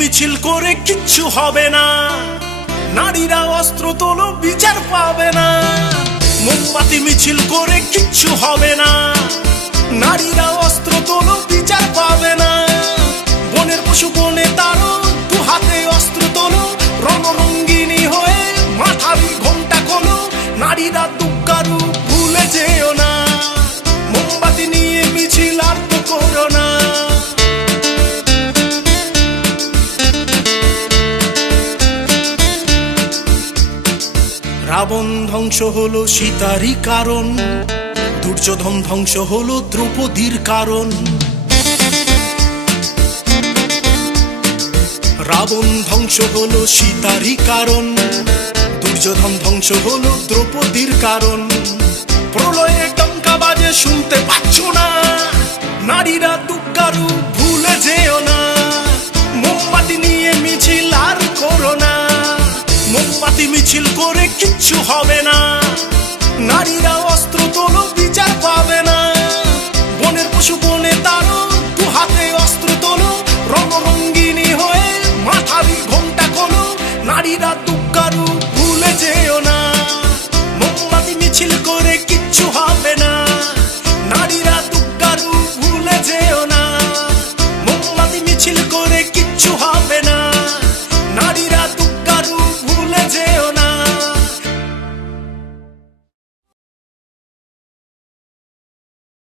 মিছিল করে কিচ্ছু হবে না, নারীরা অস্ত্র তোলো বিচার পাবে না। মোমবাতি মিছিল করে কিচ্ছু হবে না, নারীরা অস্ত্র তোলো বিচার পাবে না। বনের পশু বনে তারো, দু হাতে অস্ত্র তোলো, রণরঙ্গিনী হয়ে মাথারি ঘোমটা খোলো। নারীরা দুগ্গারু ভুলে যেও না, মোমবাতি নিয়ে মিছিল আর তো করো না। রাবণ ধ্বংস হলো সীতারই কারণ, দুর্যোধন ধ্বংস হলো দ্রৌপদীর কারণ। রাবণ ধ্বংস হলো সীতারই কারণ, দুর্যোধন ধ্বংস হলো দ্রৌপদীর কারণ। প্রলয়ে টঙ্কা বাজে শুনতে পাচ্ছ না, নারীরা দুগ্গারু ভুলে যেও না। মোমবাতি নিয়ে মিছিল আর করো না, মোমবাতি মিছিল করে কিচ্ছু হবে না, নারীরা অস্ত্র তোলো বিচার পাবে না। বনের পশু বনে তারো, দু হাতে অস্ত্র তোলো, রণরঙ্গিনী হয়ে মাথারি ঘোমটা খোলো। নারীরা দুগ্গারু ভুলে যেও না।